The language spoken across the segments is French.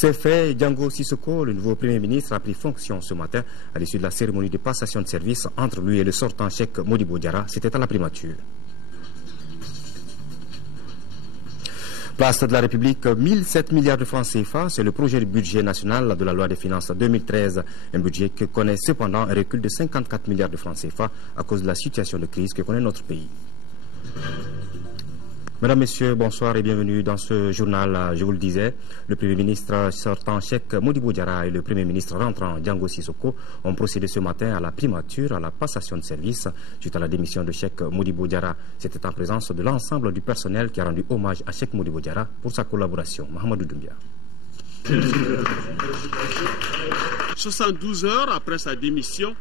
C'est fait, Django Sissoko, le nouveau Premier ministre, a pris fonction ce matin à l'issue de la cérémonie de passation de service entre lui et le sortant Cheikh Modibo Diarra. C'était à la primature. Place de la République, 1007 milliards de francs CFA, c'est le projet de budget national de la loi des finances 2013. Un budget qui connaît cependant un recul de 54 milliards de francs CFA à cause de la situation de crise que connaît notre pays. Mesdames, Messieurs, bonsoir et bienvenue dans ce journal. Je vous le disais, le Premier ministre sortant Cheikh Modibo Diarra et le Premier ministre rentrant Django Sissoko ont procédé ce matin à la primature, à la passation de service suite à la démission de Cheikh Modibo Diarra. C'était en présence de l'ensemble du personnel qui a rendu hommage à Cheikh Modibo Diarra pour sa collaboration. Mohamedou Doumbia. 72 heures après sa démission,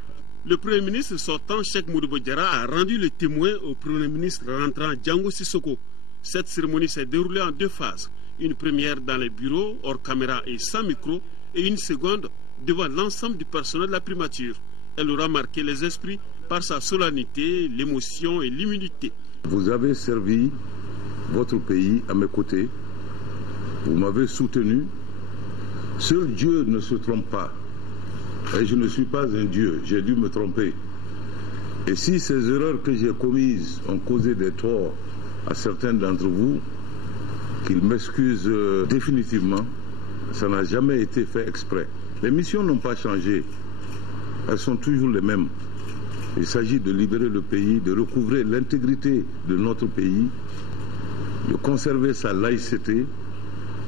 le Premier ministre sortant Cheikh Modibo Diarra a rendu le témoin au Premier ministre rentrant Django Sissoko. Cette cérémonie s'est déroulée en deux phases. Une première dans les bureaux, hors caméra et sans micro, et une seconde devant l'ensemble du personnel de la primature. Elle aura marqué les esprits par sa solennité, l'émotion et l'humilité. Vous avez servi votre pays à mes côtés. Vous m'avez soutenu. Seul Dieu ne se trompe pas. Et je ne suis pas un Dieu. J'ai dû me tromper. Et si ces erreurs que j'ai commises ont causé des torts à certains d'entre vous, qu'ils m'excusent définitivement, ça n'a jamais été fait exprès. Les missions n'ont pas changé, elles sont toujours les mêmes. Il s'agit de libérer le pays, de recouvrer l'intégrité de notre pays, de conserver sa laïcité.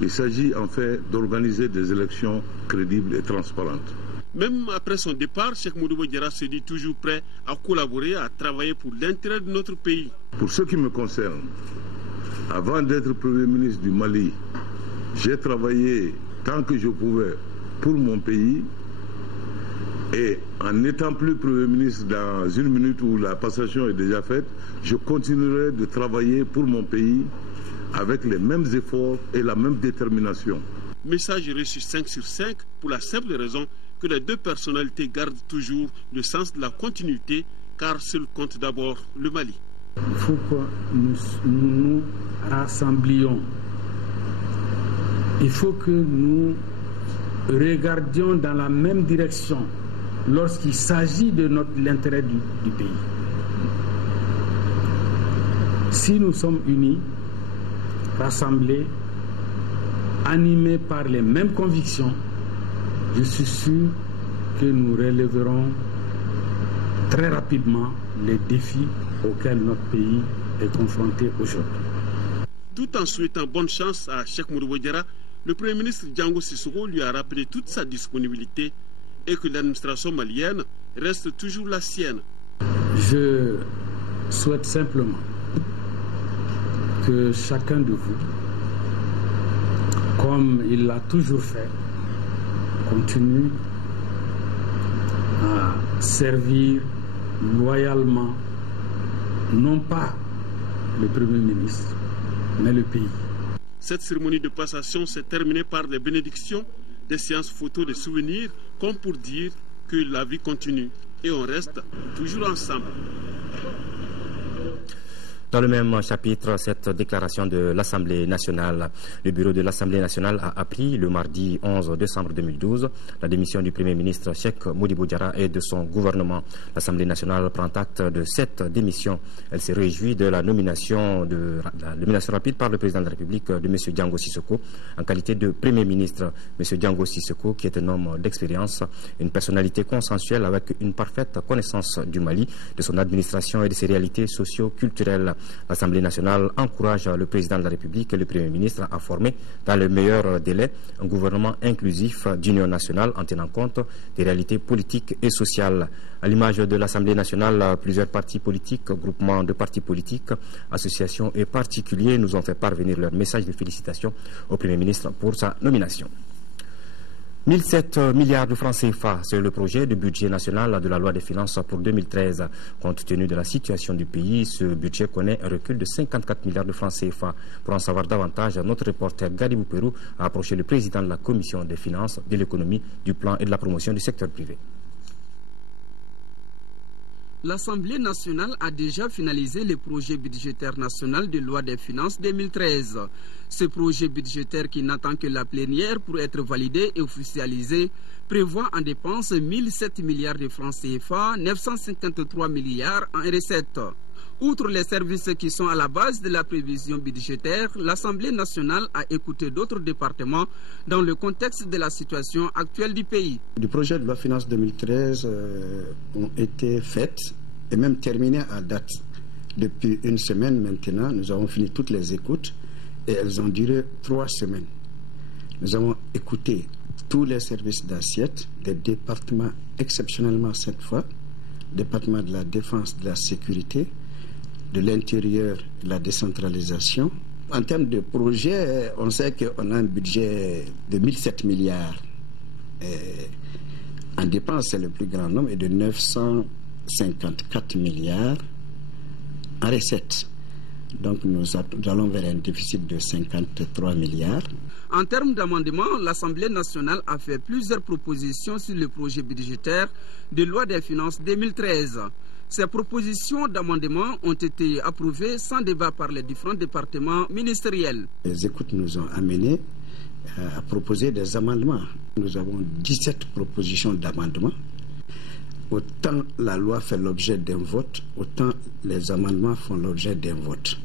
Il s'agit en fait d'organiser des élections crédibles et transparentes. Même après son départ, Cheikh Modibo Diarra se dit toujours prêt à collaborer, à travailler pour l'intérêt de notre pays. Pour ce qui me concerne, avant d'être Premier ministre du Mali, j'ai travaillé tant que je pouvais pour mon pays. Et en n'étant plus Premier ministre dans une minute où la passation est déjà faite, je continuerai de travailler pour mon pays avec les mêmes efforts et la même détermination. Message reçu 5 sur 5 pour la simple raison que les deux personnalités gardent toujours le sens de la continuité, car seul compte d'abord le Mali. Il faut que nous nous rassemblions. Il faut que nous regardions dans la même direction lorsqu'il s'agit de l'intérêt du pays. Si nous sommes unis, rassemblés, animés par les mêmes convictions, je suis sûr que nous relèverons très rapidement les défis auxquels notre pays est confronté aujourd'hui. Tout en souhaitant bonne chance à Cheikh Modibo Diarra, le Premier ministre Django Sissoko lui a rappelé toute sa disponibilité et que l'administration malienne reste toujours la sienne. Je souhaite simplement que chacun de vous, comme il l'a toujours fait, continue à servir loyalement, non pas le Premier ministre, mais le pays. Cette cérémonie de passation s'est terminée par des bénédictions, des séances photos, des souvenirs, comme pour dire que la vie continue et on reste toujours ensemble. Dans le même chapitre, cette déclaration de l'Assemblée nationale, le bureau de l'Assemblée nationale a appris le mardi 11 décembre 2012 la démission du Premier ministre Cheikh Modibo Diarra et de son gouvernement. L'Assemblée nationale prend acte de cette démission. Elle s'est réjouie de la nomination rapide par le président de la République de M. Django Sissoko en qualité de Premier ministre. M. Django Sissoko, qui est un homme d'expérience, une personnalité consensuelle avec une parfaite connaissance du Mali, de son administration et de ses réalités socio-culturelles. L'Assemblée nationale encourage le président de la République et le Premier ministre à former dans le meilleur délai un gouvernement inclusif d'union nationale en tenant compte des réalités politiques et sociales. À l'image de l'Assemblée nationale, plusieurs partis politiques, groupements de partis politiques, associations et particuliers nous ont fait parvenir leur message de félicitations au Premier ministre pour sa nomination. 1007 milliards de francs CFA, c'est le projet de budget national de la loi des finances pour 2013. Compte tenu de la situation du pays, ce budget connaît un recul de 54 milliards de francs CFA. Pour en savoir davantage, notre reporter Garibou Perou a approché le président de la Commission des finances, de l'économie, du plan et de la promotion du secteur privé. L'Assemblée nationale a déjà finalisé le projet budgétaire national de loi des finances 2013. Ce projet budgétaire, qui n'attend que la plénière pour être validé et officialisé, prévoit en dépenses 1007 milliards de francs CFA, 953 milliards en recettes. Outre les services qui sont à la base de la prévision budgétaire, l'Assemblée nationale a écouté d'autres départements dans le contexte de la situation actuelle du pays. Le projet de loi finance 2013 ont été faites et même terminées à date. Depuis une semaine maintenant, nous avons fini toutes les écoutes et elles ont duré 3 semaines. Nous avons écouté tous les services d'assiette des départements, exceptionnellement cette fois, département de la défense, de la sécurité, de l'intérieur, de la décentralisation. En termes de projet, on sait qu'on a un budget de 1007 milliards. En dépenses, c'est le plus grand nombre, et de 954 milliards en recettes. Donc nous allons vers un déficit de 53 milliards. En termes d'amendement, l'Assemblée nationale a fait plusieurs propositions sur le projet budgétaire de loi des finances 2013. Ces propositions d'amendement ont été approuvées sans débat par les différents départements ministériels. Les écoutes nous ont amenés à proposer des amendements. Nous avons 17 propositions d'amendements. Autant la loi fait l'objet d'un vote, autant les amendements font l'objet d'un vote.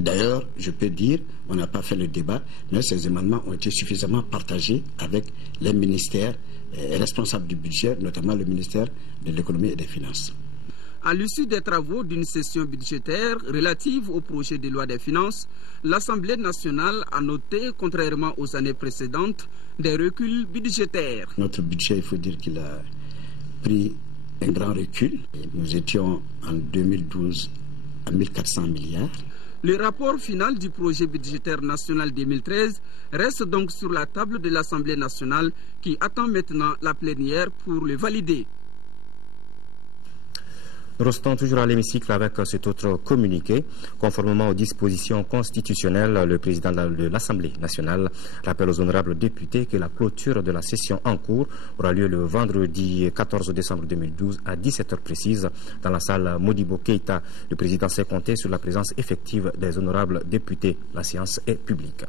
D'ailleurs, je peux dire, on n'a pas fait le débat, mais ces amendements ont été suffisamment partagés avec les ministères responsables du budget, notamment le ministère de l'économie et des finances. À l'issue des travaux d'une session budgétaire relative au projet de loi des finances, l'Assemblée nationale a noté, contrairement aux années précédentes, des reculs budgétaires. Notre budget, il faut dire qu'il a pris un grand recul. Nous étions en 2012 à 1400 milliards. Le rapport final du projet budgétaire national 2013 reste donc sur la table de l'Assemblée nationale qui attend maintenant la plénière pour le valider. Nous restons toujours à l'hémicycle avec cet autre communiqué. Conformément aux dispositions constitutionnelles, le président de l'Assemblée nationale rappelle aux honorables députés que la clôture de la session en cours aura lieu le vendredi 14 décembre 2012 à 17h précises dans la salle Modibo Keïta. Le président s'est compté sur la présence effective des honorables députés. La séance est publique.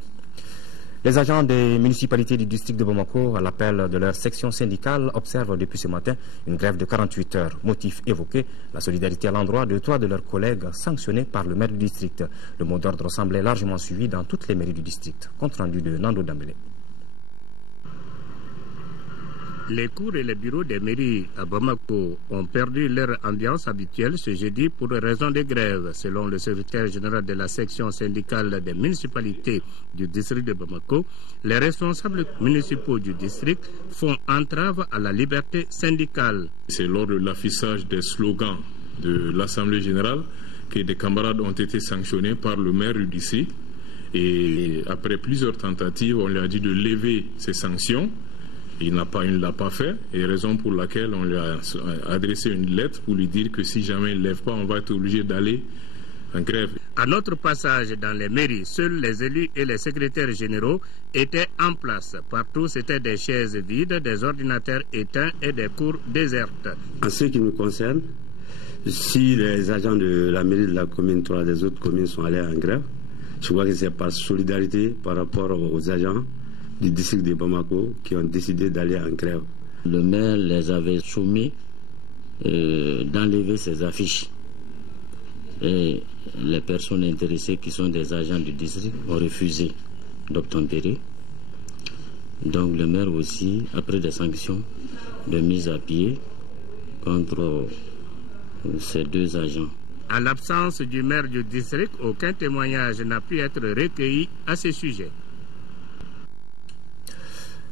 Les agents des municipalités du district de Bamako, à l'appel de leur section syndicale, observent depuis ce matin une grève de 48 heures. Motif évoqué, la solidarité à l'endroit de 3 de leurs collègues sanctionnés par le maire du district. Le mot d'ordre semblait largement suivi dans toutes les mairies du district. Compte rendu de Nando Dambélé. Les cours et les bureaux des mairies à Bamako ont perdu leur ambiance habituelle ce jeudi pour raison de grève. Selon le secrétaire général de la section syndicale des municipalités du district de Bamako, les responsables municipaux du district font entrave à la liberté syndicale. C'est lors de l'affichage des slogans de l'Assemblée générale que des camarades ont été sanctionnés par le maire du district. Et après plusieurs tentatives, on lui a dit de lever ces sanctions. Il ne l'a pas fait, et raison pour laquelle on lui a adressé une lettre pour lui dire que si jamais il ne lève pas, on va être obligé d'aller en grève. À notre passage dans les mairies, seuls les élus et les secrétaires généraux étaient en place. Partout, c'était des chaises vides, des ordinateurs éteints et des cours désertes. En ce qui nous concerne, si les agents de la mairie de la commune 3 des autres communes sont allés en grève, je crois que c'est par solidarité par rapport aux agents du district de Bamako qui ont décidé d'aller en grève. Le maire les avait soumis d'enlever ces affiches. Et les personnes intéressées qui sont des agents du district ont refusé d'obtempérer. Donc le maire aussi a pris des sanctions de mise à pied contre ces 2 agents. À l'absence du maire du district, aucun témoignage n'a pu être recueilli à ce sujet.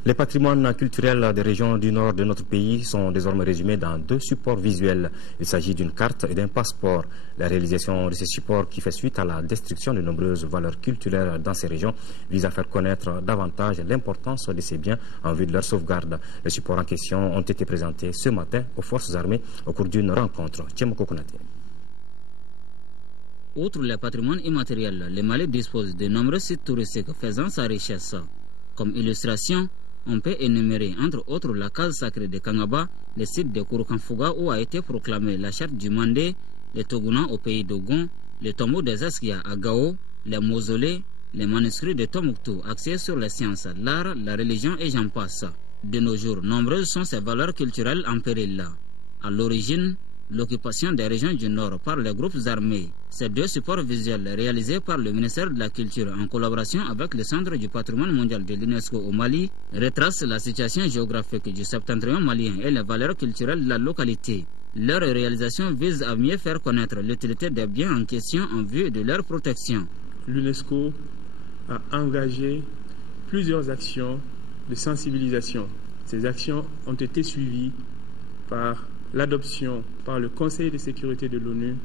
Les patrimoines culturels des régions du nord de notre pays sont désormais résumés dans 2 supports visuels. Il s'agit d'une carte et d'un passeport. La réalisation de ces supports, qui fait suite à la destruction de nombreuses valeurs culturelles dans ces régions, vise à faire connaître davantage l'importance de ces biens en vue de leur sauvegarde. Les supports en question ont été présentés ce matin aux forces armées au cours d'une rencontre. Tchemoko Konaté. Outre les patrimoines immatériels, le Mali dispose de nombreux sites touristiques faisant sa richesse. Comme illustration, On peut énumérer entre autres la case sacrée de Kangaba, le site de Kouroukanfouga où a été proclamée la charte du Mandé, les Togounans au pays d'Ogon, les tombeaux des Askia à Gao, les mausolées, les manuscrits de Tombouctou axés sur les sciences, l'art, la religion et j'en passe. De nos jours, nombreuses sont ces valeurs culturelles en péril. À l'origine, l'occupation des régions du Nord par les groupes armés, ces deux supports visuels réalisés par le ministère de la Culture en collaboration avec le Centre du patrimoine mondial de l'UNESCO au Mali retracent la situation géographique du septentrion malien et les valeurs culturelles de la localité. Leur réalisation vise à mieux faire connaître l'utilité des biens en question en vue de leur protection. L'UNESCO a engagé plusieurs actions de sensibilisation. Ces actions ont été suivies par l'adoption par le Conseil de sécurité de l'ONU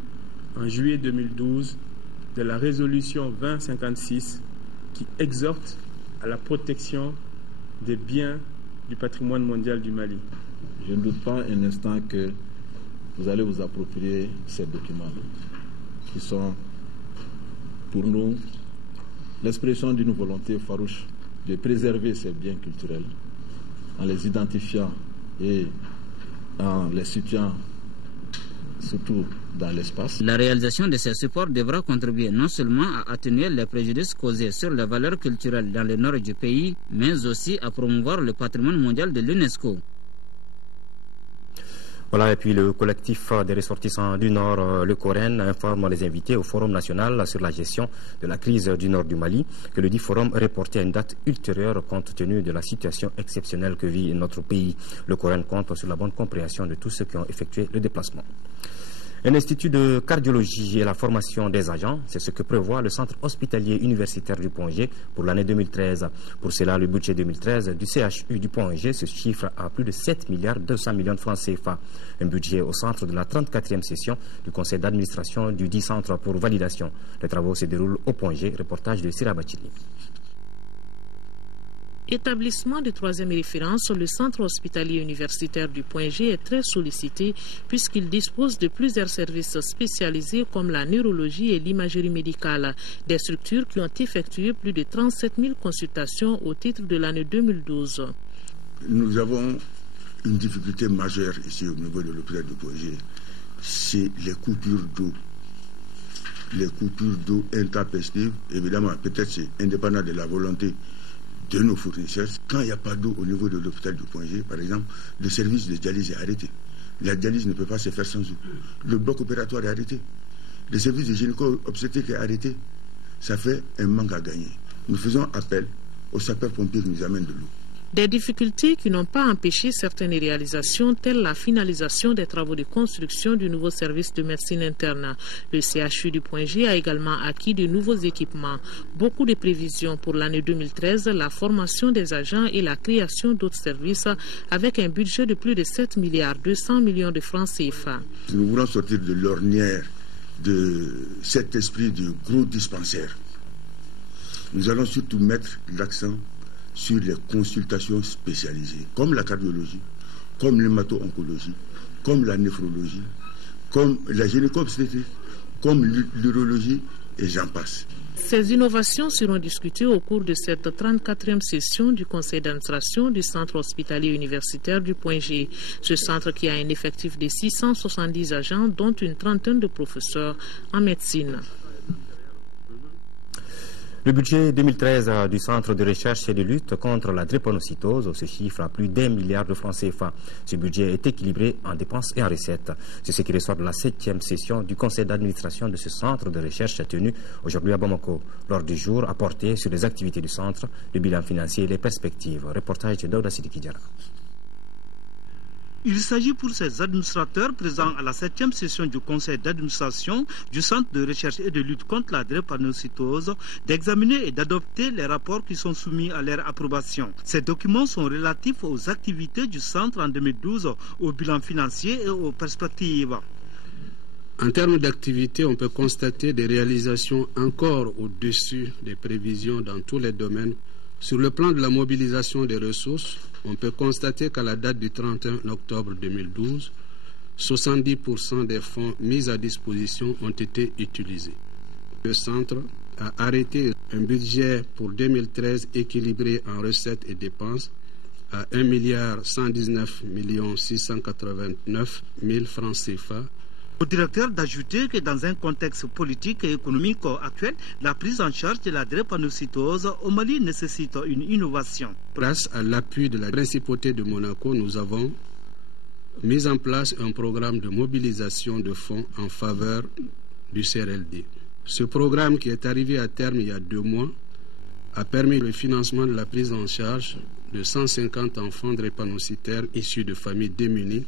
en juillet 2012 de la résolution 2056 qui exhorte à la protection des biens du patrimoine mondial du Mali. Je ne doute pas un instant que vous allez vous approprier ces documents qui sont pour nous l'expression d'une volonté farouche de préserver ces biens culturels en les identifiant et en les situant surtout dans l'espace. La réalisation de ces supports devra contribuer non seulement à atténuer les préjudices causés sur les valeurs culturelles dans le nord du pays, mais aussi à promouvoir le patrimoine mondial de l'UNESCO. Voilà, et puis le collectif des ressortissants du Nord, le Coren, informe les invités au Forum national sur la gestion de la crise du Nord du Mali, que le dit forum est reporté à une date ultérieure compte tenu de la situation exceptionnelle que vit notre pays. Le Coren compte sur la bonne compréhension de tous ceux qui ont effectué le déplacement. Un institut de cardiologie et la formation des agents, c'est ce que prévoit le centre hospitalier universitaire du Pont-G pour l'année 2013. Pour cela, le budget 2013 du CHU du Pont-G se chiffre à plus de 7 milliards 200 millions de francs CFA. Un budget au centre de la 34e session du conseil d'administration du dit centre pour validation. Les travaux se déroulent au Pont-G. Reportage de Sira Bachili. Établissement de troisième référence, le centre hospitalier universitaire du Pont-G est très sollicité puisqu'il dispose de plusieurs services spécialisés comme la neurologie et l'imagerie médicale, des structures qui ont effectué plus de 37 000 consultations au titre de l'année 2012. Nous avons une difficulté majeure ici au niveau de l'hôpital du Pont-G, c'est les coupures d'eau. Les coupures d'eau intempestives, évidemment, peut-être c'est indépendant de la volonté de nos fournisseurs. Quand il n'y a pas d'eau au niveau de l'hôpital du Pont-G, par exemple, le service de dialyse est arrêté. La dialyse ne peut pas se faire sans eau. Le bloc opératoire est arrêté. Le service de gynéco-obstétrique est arrêté. Ça fait un manque à gagner. Nous faisons appel aux sapeurs-pompiers qui nous amènent de l'eau. Des difficultés qui n'ont pas empêché certaines réalisations, telles la finalisation des travaux de construction du nouveau service de médecine interne. Le CHU du Pont-G a également acquis de nouveaux équipements. Beaucoup de prévisions pour l'année 2013, la formation des agents et la création d'autres services avec un budget de plus de 7 milliards 200 millions de francs CFA. Nous voulons sortir de l'ornière de cet esprit de gros dispensaires. Nous allons surtout mettre l'accent sur les consultations spécialisées, comme la cardiologie, comme l'hémato-oncologie, comme la néphrologie, comme la gynéco-obstétrique, comme l'urologie, et j'en passe. Ces innovations seront discutées au cours de cette 34e session du conseil d'administration du centre hospitalier universitaire du Pont-G. Ce centre qui a un effectif de 670 agents, dont une trentaine de professeurs en médecine. Le budget 2013 du Centre de recherche et de lutte contre la drépanocytose se chiffre à plus d'1 milliard de francs CFA. Ce budget est équilibré en dépenses et en recettes. C'est ce qui ressort de la 7e session du conseil d'administration de ce centre de recherche tenu aujourd'hui à Bamako. L'ordre du jour a porté sur les activités du centre, le bilan financier et les perspectives. Reportage de Daouda Sidiki Diarra. Il s'agit pour ces administrateurs présents à la 7e session du conseil d'administration du Centre de recherche et de lutte contre la drépanocytose d'examiner et d'adopter les rapports qui sont soumis à leur approbation. Ces documents sont relatifs aux activités du centre en 2012, au bilan financier et aux perspectives. En termes d'activité, on peut constater des réalisations encore au-dessus des prévisions dans tous les domaines. Sur le plan de la mobilisation des ressources, on peut constater qu'à la date du 31 octobre 2012, 70% des fonds mis à disposition ont été utilisés. Le centre a arrêté un budget pour 2013 équilibré en recettes et dépenses à 1,119 689 000 francs CFA. Au directeur d'ajouter que dans un contexte politique et économique actuel, la prise en charge de la drépanocytose au Mali nécessite une innovation. Grâce à l'appui de la principauté de Monaco, nous avons mis en place un programme de mobilisation de fonds en faveur du CRLD. Ce programme, qui est arrivé à terme il y a 2 mois, a permis le financement de la prise en charge de 150 enfants drépanocytaires issus de familles démunies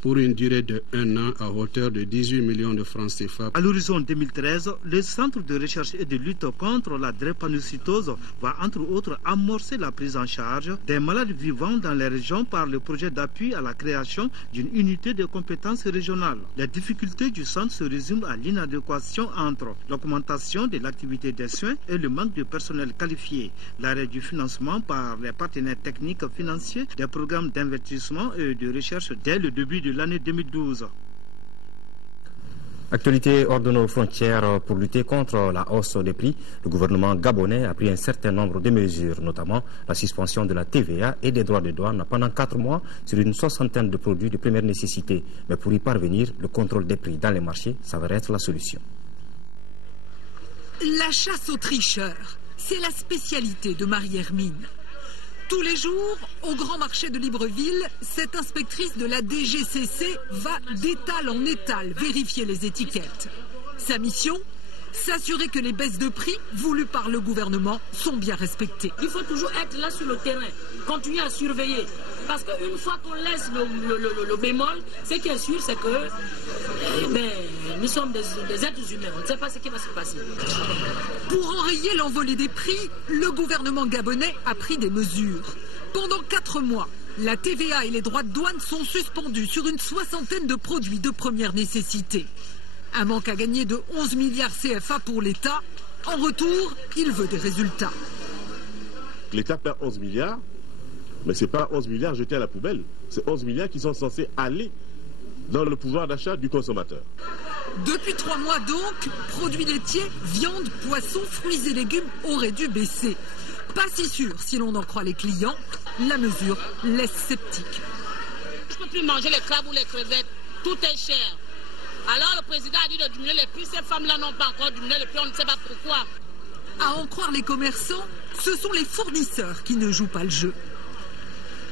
pour une durée de 1 an à hauteur de 18 millions de francs CFA. À l'horizon 2013, le Centre de recherche et de lutte contre la drépanocytose va entre autres amorcer la prise en charge des malades vivant dans les régions par le projet d'appui à la création d'une unité de compétences régionales. Les difficultés du centre se résument à l'inadéquation entre l'augmentation de l'activité des soins et le manque de personnel qualifié, l'arrêt du financement par les partenaires techniques financiers des programmes d'investissement et de recherche dès le début de l'année 2012. Actualité hors de nos frontières. Pour lutter contre la hausse des prix, le gouvernement gabonais a pris un certain nombre de mesures, notamment la suspension de la TVA et des droits de douane pendant 4 mois sur une 60aine de produits de première nécessité. Mais pour y parvenir, le contrôle des prix dans les marchés s'avère être la solution. La chasse aux tricheurs, c'est la spécialité de Marie-Hermine. Tous les jours, au grand marché de Libreville, cette inspectrice de la DGCC va d'étal en étal vérifier les étiquettes. Sa mission ? S'assurer que les baisses de prix voulues par le gouvernement sont bien respectées. Il faut toujours être là sur le terrain, continuer à surveiller. Parce qu'une fois qu'on laisse le bémol, ce qui est sûr, c'est que nous sommes des êtres humains. On ne sait pas ce qui va se passer. Pour enrayer l'envolée des prix, le gouvernement gabonais a pris des mesures. Pendant 4 mois, la TVA et les droits de douane sont suspendus sur une 60aine de produits de première nécessité. Un manque à gagner de 11 milliards CFA pour l'État. En retour, il veut des résultats. L'État perd 11 milliards, mais ce n'est pas 11 milliards jetés à la poubelle. C'est 11 milliards qui sont censés aller dans le pouvoir d'achat du consommateur. Depuis 3 mois donc, produits laitiers, viande, poissons, fruits et légumes auraient dû baisser. Pas si sûr, si l'on en croit les clients. La mesure laisse sceptique. Je ne peux plus manger les crabes ou les crevettes. Tout est cher. Alors le président a dit de diminuer les prix. Ces femmes-là n'ont pas encore diminué les prix, on ne sait pas pourquoi. À en croire les commerçants, ce sont les fournisseurs qui ne jouent pas le jeu.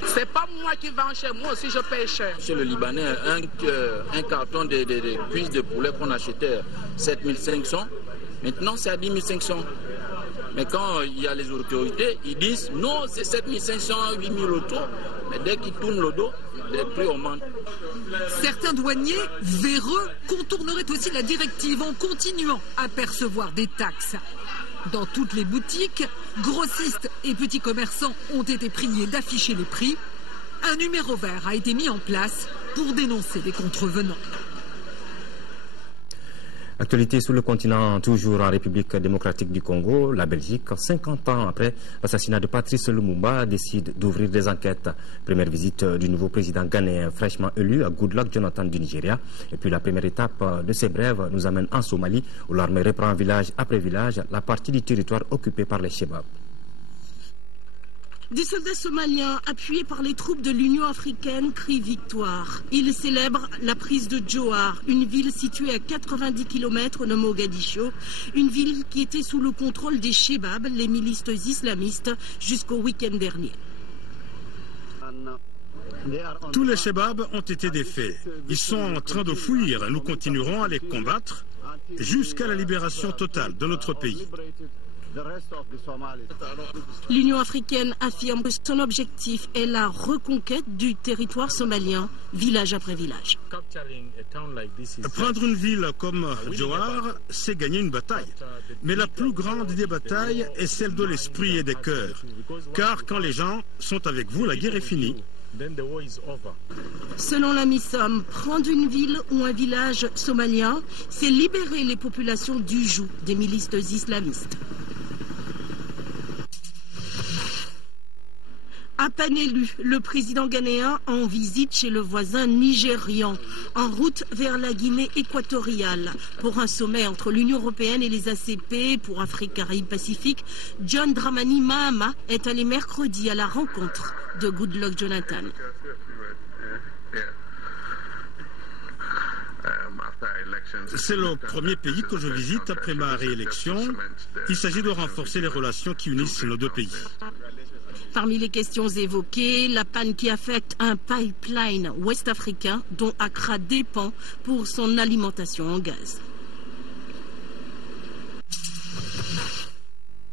C'est pas moi qui vends cher, moi aussi je paye cher. Chez le Libanais, un carton de cuisses de poulet qu'on achetait 7 500, maintenant c'est à 10 500. Mais quand il y a les autorités, ils disent non, c'est 7 500, 8 000 autos. Mais dès qu'ils tournent le dos, les prix augmentent. Certains douaniers véreux contourneraient aussi la directive en continuant à percevoir des taxes. Dans toutes les boutiques, grossistes et petits commerçants ont été priés d'afficher les prix. Un numéro vert a été mis en place pour dénoncer les contrevenants. Actualité sur le continent, toujours en République démocratique du Congo, la Belgique, 50 ans après l'assassinat de Patrice Lumumba, décide d'ouvrir des enquêtes. Première visite du nouveau président ghanéen fraîchement élu à Goodluck Jonathan du Nigeria. Et puis la première étape de ces brèves nous amène en Somalie, où l'armée reprend village après village la partie du territoire occupée par les Chebab. Des soldats somaliens appuyés par les troupes de l'Union africaine crient victoire. Ils célèbrent la prise de Jowhar, une ville située à 90 km de Mogadiscio, une ville qui était sous le contrôle des Chebab, les milices islamistes, jusqu'au week-end dernier. Tous les Chebab ont été défaits. Ils sont en train de fuir. Nous continuerons à les combattre jusqu'à la libération totale de notre pays. L'Union africaine affirme que son objectif est la reconquête du territoire somalien, village après village. Prendre une ville comme Jowhar, c'est gagner une bataille. Mais la plus grande des batailles est celle de l'esprit et des cœurs. Car quand les gens sont avec vous, la guerre est finie. Selon la MISOM, prendre une ville ou un village somalien, c'est libérer les populations du joug des milices islamistes. À peine élu, le président ghanéen en visite chez le voisin nigérian, en route vers la Guinée équatoriale. Pour un sommet entre l'Union européenne et les ACP pour Afrique, Caraïbes, Pacifique, John Dramani Mahama est allé mercredi à la rencontre de Goodluck Jonathan. C'est le premier pays que je visite après ma réélection. Il s'agit de renforcer les relations qui unissent nos deux pays. Parmi les questions évoquées, la panne qui affecte un pipeline ouest-africain dont Accra dépend pour son alimentation en gaz.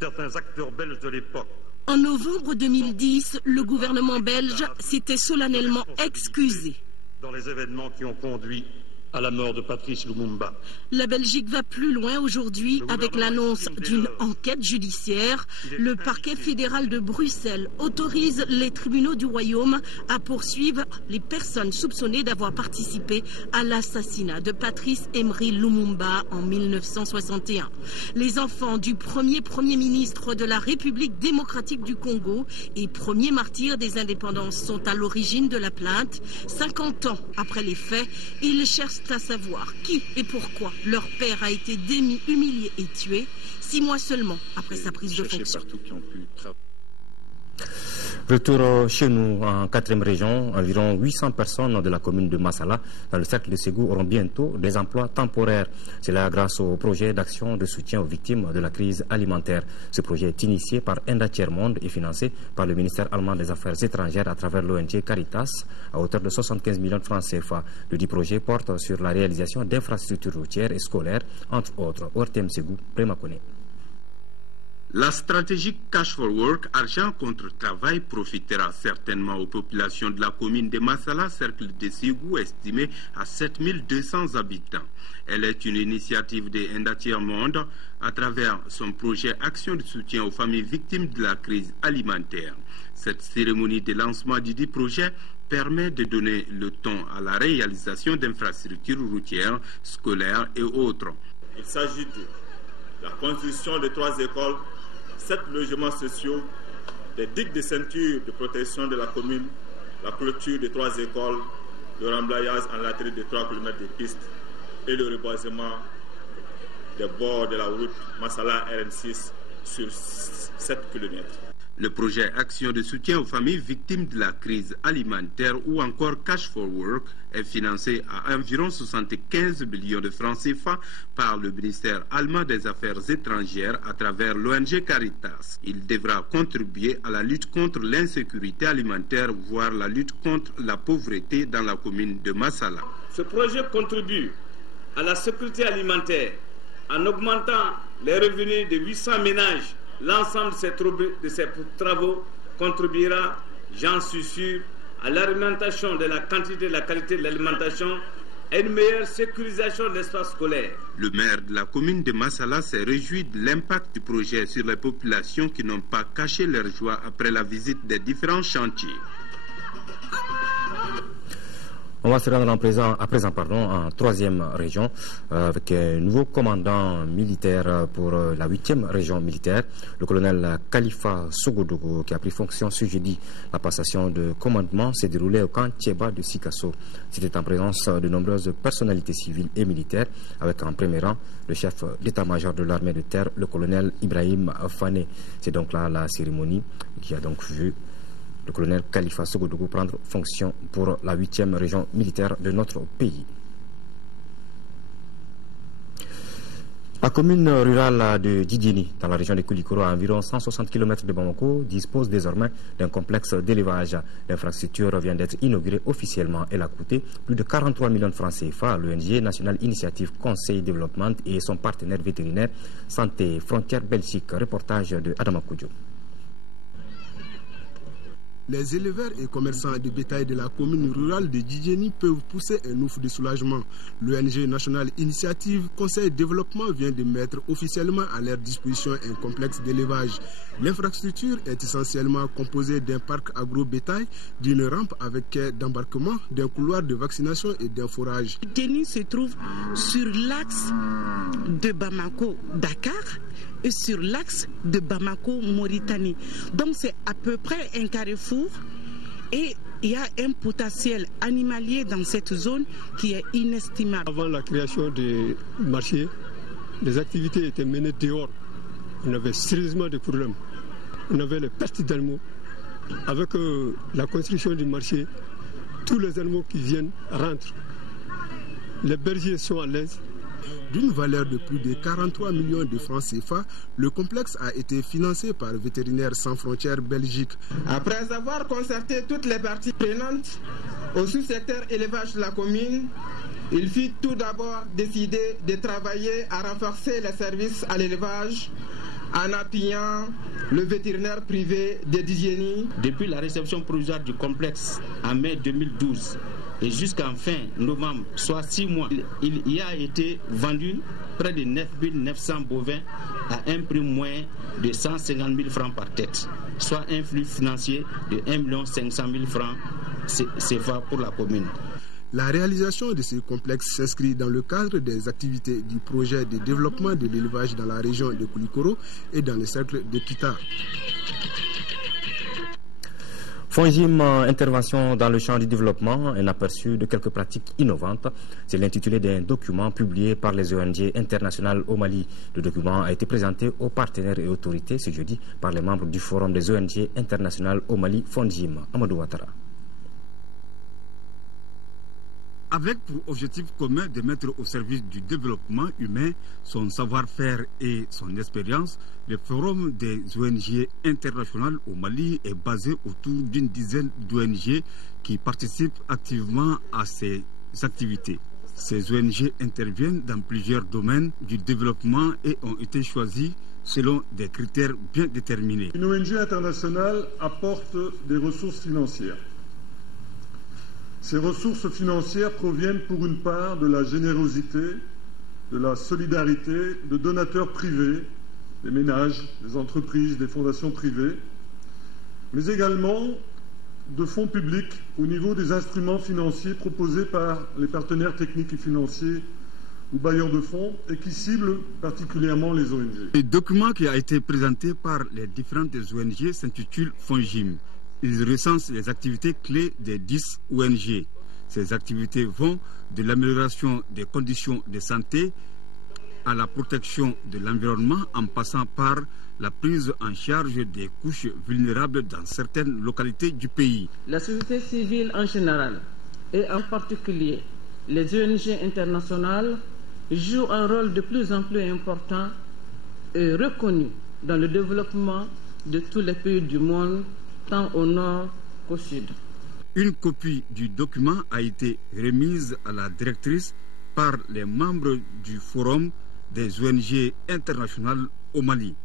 Certains acteurs belges de l'époque. En novembre 2010, le gouvernement belge s'était solennellement excusé. Dans les événements qui ont conduit à la mort de Patrice Lumumba. La Belgique va plus loin aujourd'hui avec l'annonce d'une enquête judiciaire. Le parquet fédéral de Bruxelles autorise les tribunaux du royaume à poursuivre les personnes soupçonnées d'avoir participé à l'assassinat de Patrice Emery Lumumba en 1961. Les enfants du premier ministre de la République démocratique du Congo et premier martyr des indépendances sont à l'origine de la plainte. 50 ans après les faits, ils cherchent à savoir qui et pourquoi leur père a été démis, humilié et tué 6 mois seulement après sa prise de fonction. Retour chez nous en 4e région, environ 800 personnes de la commune de Massala dans le cercle de Ségou auront bientôt des emplois temporaires. C'est là grâce au projet d'action de soutien aux victimes de la crise alimentaire. Ce projet est initié par Enda Tiers-Monde et financé par le ministère allemand des Affaires étrangères à travers l'ONG Caritas à hauteur de 75 millions de francs CFA. Le dit projet porte sur la réalisation d'infrastructures routières et scolaires, entre autres. Ortem Ségou, Prémakone. La stratégie Cash for Work, argent contre travail, profitera certainement aux populations de la commune de Massala, cercle de Ségou, estimé à 7200 habitants. Elle est une initiative de Enda Tiers-Monde à travers son projet Action de soutien aux familles victimes de la crise alimentaire. Cette cérémonie de lancement du dit projet permet de donner le ton à la réalisation d'infrastructures routières, scolaires et autres. Il s'agit de la construction de 3 écoles, 7 logements sociaux, des digues de ceinture de protection de la commune, la clôture de 3 écoles, le remblayage en latérite de 3 km de pistes et le reboisement des bords de la route Massala RN6 sur 7 km. Le projet Action de soutien aux familles victimes de la crise alimentaire ou encore Cash for Work est financé à environ 75 millions de francs CFA par le ministère allemand des Affaires étrangères à travers l'ONG Caritas. Il devra contribuer à la lutte contre l'insécurité alimentaire, voire la lutte contre la pauvreté dans la commune de Massala. Ce projet contribue à la sécurité alimentaire en augmentant les revenus de 800 ménages. L'ensemble de ces travaux contribuera, j'en suis sûr, à l'alimentation de la quantité et de la qualité de l'alimentation et une meilleure sécurisation de l'espace scolaire. Le maire de la commune de Massala s'est réjoui de l'impact du projet sur les populations qui n'ont pas caché leur joie après la visite des différents chantiers. On va se rendre à présent en 3e région avec un nouveau commandant militaire pour la 8e région militaire, le colonel Khalifa Sogodougou, qui a pris fonction ce jeudi. La passation de commandement s'est déroulée au camp Thiéba de Sikasso. C'était en présence de nombreuses personnalités civiles et militaires, avec en premier rang le chef d'état-major de l'armée de terre, le colonel Ibrahim Fane. C'est donc là la cérémonie qui a donc vu le colonel Khalifa Sogodougou prendre fonction pour la 8e région militaire de notre pays. La commune rurale de Djidjeni, dans la région de Koulikoro, à environ 160 km de Bamako, dispose désormais d'un complexe d'élevage. L'infrastructure vient d'être inaugurée officiellement. Elle a coûté plus de 43 millions de francs CFA à l'ONG National Initiative Conseil Développement et son partenaire vétérinaire Santé Frontières Belgique. Reportage de Adama Koudjo. Les éleveurs et commerçants de bétail de la commune rurale de Djidjeni peuvent pousser un ouf de soulagement. L'ONG National Initiative Conseil Développement vient de mettre officiellement à leur disposition un complexe d'élevage. L'infrastructure est essentiellement composée d'un parc agro-bétail, d'une rampe avec quai d'embarquement, d'un couloir de vaccination et d'un forage. Djidjeni se trouve sur l'axe de Bamako-Dakar est sur l'axe de Bamako-Mauritanie. Donc c'est à peu près un carrefour et il y a un potentiel animalier dans cette zone qui est inestimable. Avant la création des marchés, les activités étaient menées dehors. On avait sérieusement des problèmes. On avait les pertes d'animaux. Avec la construction du marché, tous les animaux qui viennent rentrent. Les bergers sont à l'aise. D'une valeur de plus de 43 millions de francs CFA, le complexe a été financé par Vétérinaires sans frontières Belgique. Après avoir concerté toutes les parties prenantes au sous-secteur élevage de la commune, il fut tout d'abord décidé de travailler à renforcer les services à l'élevage en appuyant le vétérinaire privé de Djeni. Depuis la réception provisoire du complexe en mai 2012, et jusqu'en fin novembre, soit 6 mois, il y a été vendu près de 9 900 bovins à un prix moyen de 150 000 francs par tête, soit un flux financier de 1 500 000 francs CFA pour la commune. La réalisation de ce complexe s'inscrit dans le cadre des activités du projet de développement de l'élevage dans la région de Koulikoro et dans le cercle de Kita. FONGIM, intervention dans le champ du développement, un aperçu de quelques pratiques innovantes. C'est l'intitulé d'un document publié par les ONG internationales au Mali. Le document a été présenté aux partenaires et autorités ce jeudi par les membres du Forum des ONG internationales au Mali, FONGIM. Amadou Ouattara. Avec pour objectif commun de mettre au service du développement humain son savoir-faire et son expérience, le Forum des ONG internationales au Mali est basé autour d'une dizaine d'ONG qui participent activement à ces activités. Ces ONG interviennent dans plusieurs domaines du développement et ont été choisis selon des critères bien déterminés. Une ONG internationale apporte des ressources financières. Ces ressources financières proviennent pour une part de la générosité, de la solidarité de donateurs privés, des ménages, des entreprises, des fondations privées, mais également de fonds publics au niveau des instruments financiers proposés par les partenaires techniques et financiers ou bailleurs de fonds et qui ciblent particulièrement les ONG. Le document qui a été présenté par les différentes ONG s'intitule FONGIM. Il recense les activités clés des 10 ONG. Ces activités vont de l'amélioration des conditions de santé à la protection de l'environnement en passant par la prise en charge des couches vulnérables dans certaines localités du pays. La société civile en général et en particulier les ONG internationales jouent un rôle de plus en plus important et reconnu dans le développement de tous les pays du monde, tant au nord qu'au sud. Une copie du document a été remise à la directrice par les membres du Forum des ONG internationales au Mali.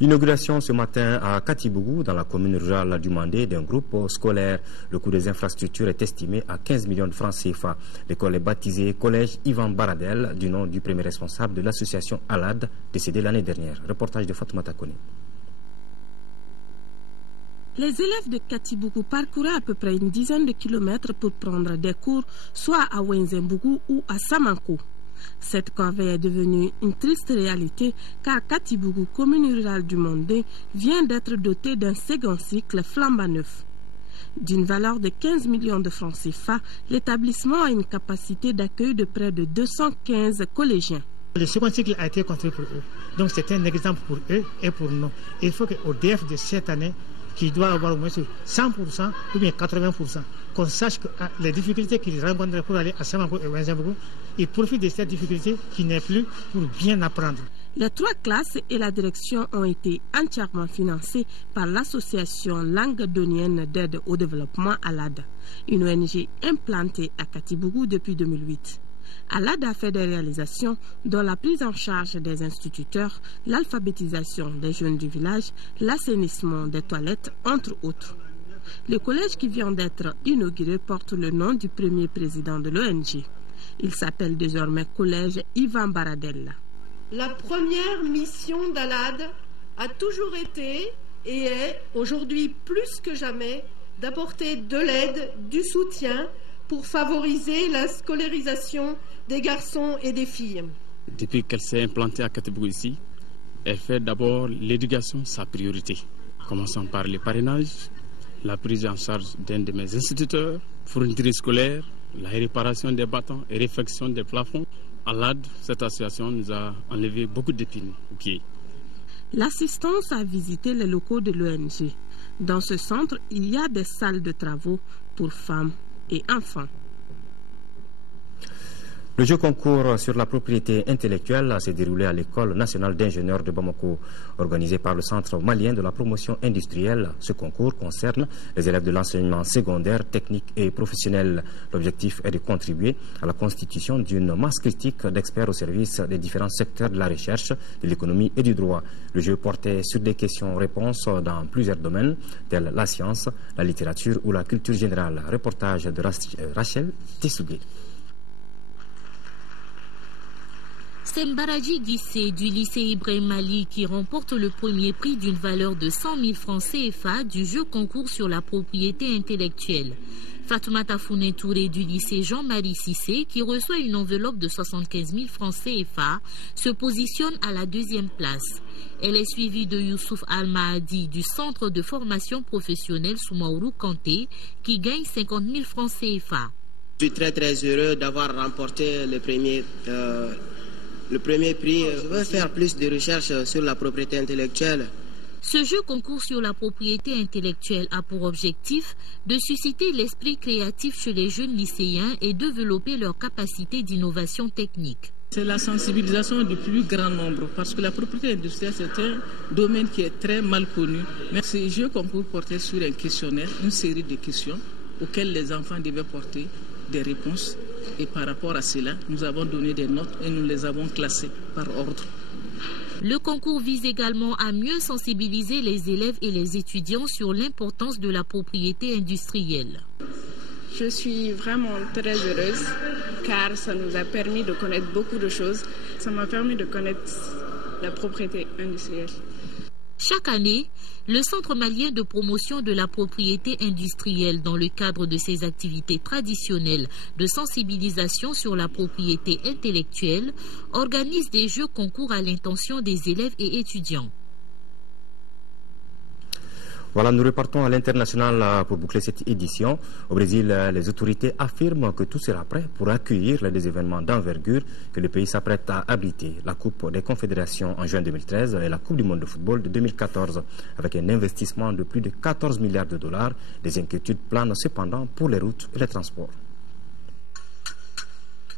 Inauguration ce matin à Katibougou, dans la commune rurale du Mandé, d'un groupe scolaire. Le coût des infrastructures est estimé à 15 millions de francs CFA. L'école est baptisée Collège Ivan Baradel, du nom du premier responsable de l'association ALAD, décédé l'année dernière. Reportage de Fatoumata Kone. Les élèves de Katibougou parcouraient à peu près une dizaine de kilomètres pour prendre des cours, soit à Wenzembougou ou à Samankou. Cette corvée est devenue une triste réalité car Katibougou, commune rurale du Mandé, vient d'être dotée d'un second cycle flambant neuf. D'une valeur de 15 millions de francs CFA, l'établissement a une capacité d'accueil de près de 215 collégiens. Le second cycle a été construit pour eux. Donc c'est un exemple pour eux et pour nous. Il faut qu'au DF de cette année, qui doit avoir au moins 100% ou bien 80%, qu'on sache que les difficultés qu'ils rencontrent pour aller à Samankou et Wenzembougou, ils profitent de cette difficulté qui n'est plus pour bien apprendre. Les 3 classes et la direction ont été entièrement financées par l'association languedonienne d'aide au développement ALAD, une ONG implantée à Katibougou depuis 2008. ALAD a fait des réalisations dont la prise en charge des instituteurs, l'alphabétisation des jeunes du village, l'assainissement des toilettes, entre autres. Le collège qui vient d'être inauguré porte le nom du premier président de l'ONG. Il s'appelle désormais Collège Ivan Baradel. La première mission d'ALAD a toujours été et est aujourd'hui plus que jamais d'apporter de l'aide, du soutien pour favoriser la scolarisation des garçons et des filles. depuis qu'elle s'est implantée à Katibou ici, elle fait d'abord l'éducation sa priorité. Commençons par les parrainages, la prise en charge d'un de mes instituteurs, fourniture scolaire, la réparation des bâtons et réfection des plafonds. À l'AD, cette association nous a enlevé beaucoup d'épines aux pieds. L'assistance a visité les locaux de l'ONG. Dans ce centre, il y a des salles de travaux pour femmes et enfants. Le jeu concours sur la propriété intellectuelle s'est déroulé à l'École nationale d'ingénieurs de Bamako, organisé par le Centre malien de la promotion industrielle. Ce concours concerne les élèves de l'enseignement secondaire, technique et professionnel. L'objectif est de contribuer à la constitution d'une masse critique d'experts au service des différents secteurs de la recherche, de l'économie et du droit. Le jeu portait sur des questions-réponses dans plusieurs domaines, tels la science, la littérature ou la culture générale. Reportage de Rachel Tessougué. C'est Mbaraji Guissé du lycée Ibrahim Ali qui remporte le premier prix d'une valeur de 100 000 francs CFA du jeu concours sur la propriété intellectuelle. Fatoumata Founé Touré du lycée Jean-Marie Cissé, qui reçoit une enveloppe de 75 000 francs CFA, se positionne à la deuxième place. Elle est suivie de Youssouf Al-Mahadi du centre de formation professionnelle Soumaourou Kanté, qui gagne 50 000 francs CFA. Je suis très heureux d'avoir remporté le premier prix. Je veux faire plus de recherches sur la propriété intellectuelle. Ce jeu concours sur la propriété intellectuelle a pour objectif de susciter l'esprit créatif chez les jeunes lycéens et développer leur capacité d'innovation technique. C'est la sensibilisation du plus grand nombre, parce que la propriété industrielle, c'est un domaine qui est très mal connu. Mais ce jeu concours portait sur un questionnaire, une série de questions auxquelles les enfants devaient porter des réponses. Et par rapport à cela, nous avons donné des notes et nous les avons classées par ordre. Le concours vise également à mieux sensibiliser les élèves et les étudiants sur l'importance de la propriété industrielle. Je suis vraiment très heureuse car ça nous a permis de connaître beaucoup de choses. Ça m'a permis de connaître la propriété industrielle. Chaque année, le Centre malien de promotion de la propriété industrielle, dans le cadre de ses activités traditionnelles de sensibilisation sur la propriété intellectuelle, organise des jeux concours à l'intention des élèves et étudiants. Voilà, nous repartons à l'international pour boucler cette édition. Au Brésil, les autorités affirment que tout sera prêt pour accueillir les événements d'envergure que le pays s'apprête à abriter. La Coupe des Confédérations en juin 2013 et la Coupe du monde de football de 2014. Avec un investissement de plus de 14 milliards de dollars, des inquiétudes planent cependant pour les routes et les transports.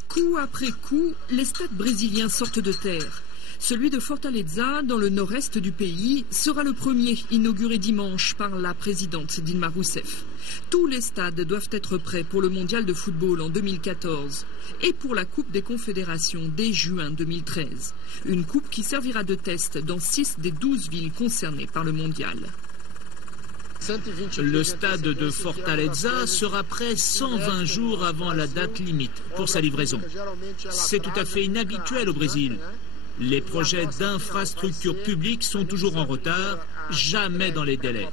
Coup après coup, les stades brésiliens sortent de terre. Celui de Fortaleza, dans le nord-est du pays, sera le premier inauguré dimanche par la présidente Dilma Rousseff. Tous les stades doivent être prêts pour le mondial de football en 2014 et pour la Coupe des Confédérations dès juin 2013. Une coupe qui servira de test dans 6 des 12 villes concernées par le mondial. Le stade de Fortaleza sera prêt 120 jours avant la date limite pour sa livraison. C'est tout à fait inhabituel au Brésil. Les projets d'infrastructures publiques sont toujours en retard, jamais dans les délais.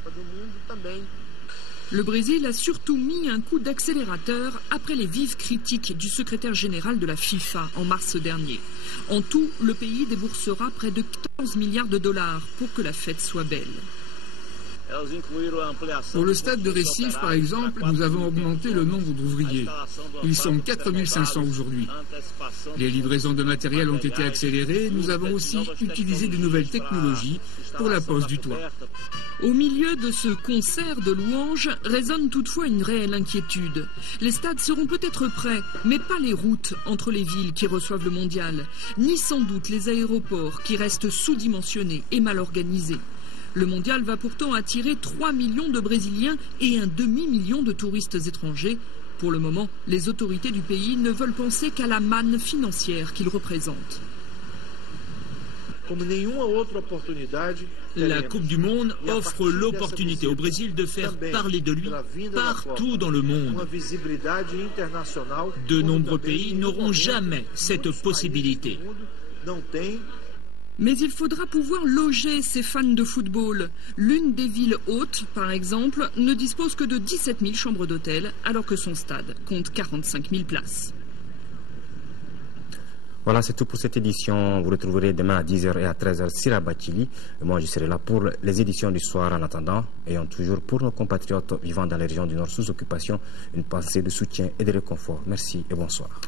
Le Brésil a surtout mis un coup d'accélérateur après les vives critiques du secrétaire général de la FIFA en mars dernier. En tout, le pays déboursera près de 14 milliards de dollars pour que la fête soit belle. Pour le stade de Recife, par exemple, nous avons augmenté le nombre d'ouvriers. Ils sont 4500 aujourd'hui. Les livraisons de matériel ont été accélérées. Nous avons aussi utilisé de nouvelles technologies pour la pose du toit. Au milieu de ce concert de louanges résonne toutefois une réelle inquiétude. Les stades seront peut-être prêts, mais pas les routes entre les villes qui reçoivent le mondial, ni sans doute les aéroports qui restent sous-dimensionnés et mal organisés. Le mondial va pourtant attirer 3 millions de Brésiliens et un demi-million de touristes étrangers. Pour le moment, les autorités du pays ne veulent penser qu'à la manne financière qu'il représente. La Coupe du Monde offre l'opportunité au Brésil de faire parler de lui partout dans le monde. De nombreux pays n'auront jamais cette possibilité. Mais il faudra pouvoir loger ces fans de football. L'une des villes hôtes, par exemple, ne dispose que de 17 000 chambres d'hôtel, alors que son stade compte 45 000 places. Voilà, c'est tout pour cette édition. Vous retrouverez demain à 10h et à 13h Sira Bachili. Moi, je serai là pour les éditions du soir. En attendant, ayant toujours pour nos compatriotes vivant dans les régions du Nord sous occupation une pensée de soutien et de réconfort. Merci et bonsoir.